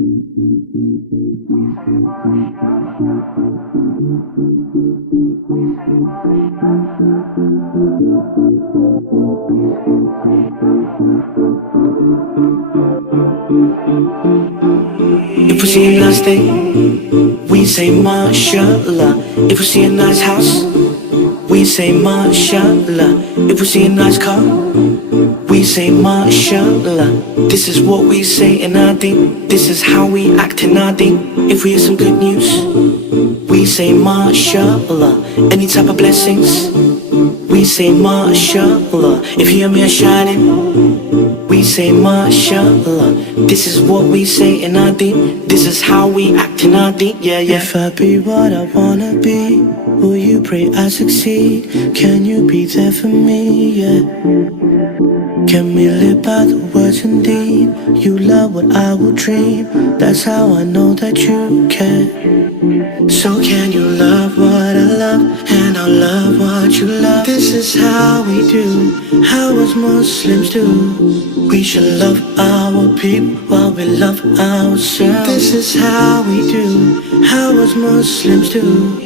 If we see a nice thing, we say mashallah. If we see a nice house, we say mashallah. If we see a nice car, we say mashallah. This is what we say in our deen. This is how we act in our deen. If we hear some good news, we say mashallah. Any type of blessings, we say mashallah. If you and me are shining, we say mashallah. This is what we say in our deen. This is how we act in our deen. Yeah, yeah. If I be what I wanna be, will you pray I succeed? Can you be there for me? Yeah. Can we live by the words indeed? You love what I will dream. That's how I know that you care. So can you love what I love, and I'll love what you love. This is how we do, how us Muslims do. We should love our people while we love ourselves. This is how we do, how us Muslims do.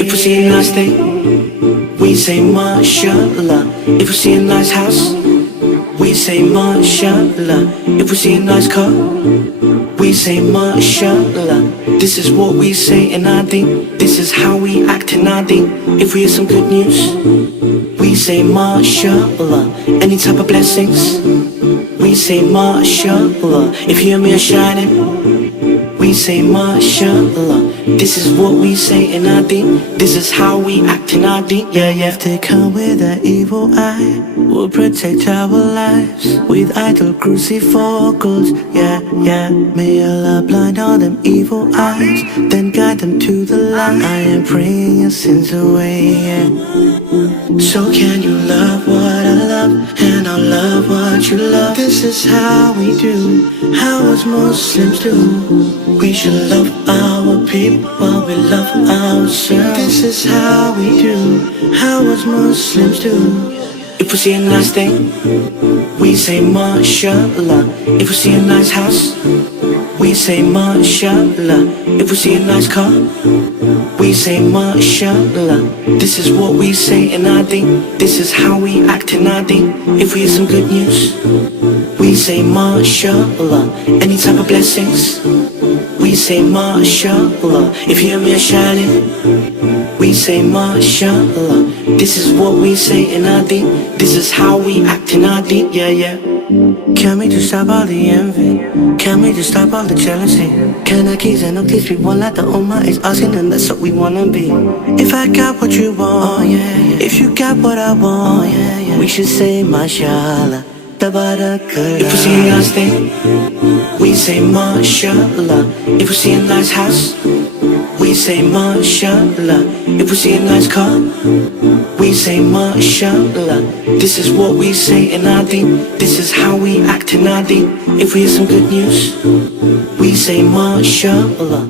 If we see a nice thing, we say mashallah. If we see a nice house, we say mashallah. If we see a nice car, we say mashallah. This is what we say in our deen. This is how we act in our deen. If we hear some good news, we say mashallah. Any type of blessings, we say mashallah. If you and me are shining, we say mashallah. This is what we say in our deen. This is how we act in our deen. Yeah, yeah. If they come with that evil eye, we'll protect our lives with idol crucifocals. Yeah, yeah. May Allah blind all them evil eyes, then guide them to the light. I am praying your sins away, yeah. So can you love what I love, and I'll love what you love. This is how we do, how us Muslims do. We should love our people while we love ourselves. This is how we do, how us Muslims do. If we see a nice thing, we say mashallah. If we see a nice house, we say mashallah. If we see a nice car, we say mashallah. This is what we say in our deen. This is how we act in our deen. If we hear some good news, we say mashallah. Any type of blessings, we say mashallah. If you and me are shining, we say mashallah. This is what we say in our deen. This is how we act in our deen. Yeah, yeah. Can we just stop all the envy? Can we just stop all the jealousy? Can I keys and these people like the Ummah is asking, and that's what we wanna be. If I got what you want, oh, yeah, yeah. If you got what I want, oh, yeah, yeah. We should say mashallah. If we see a nice thing, we say mashallah. If we see a nice house, we say mashallah. If we see a nice car, we say mashallah. This is what we say in our deen. This is how we act in our deen. If we hear some good news, we say mashallah.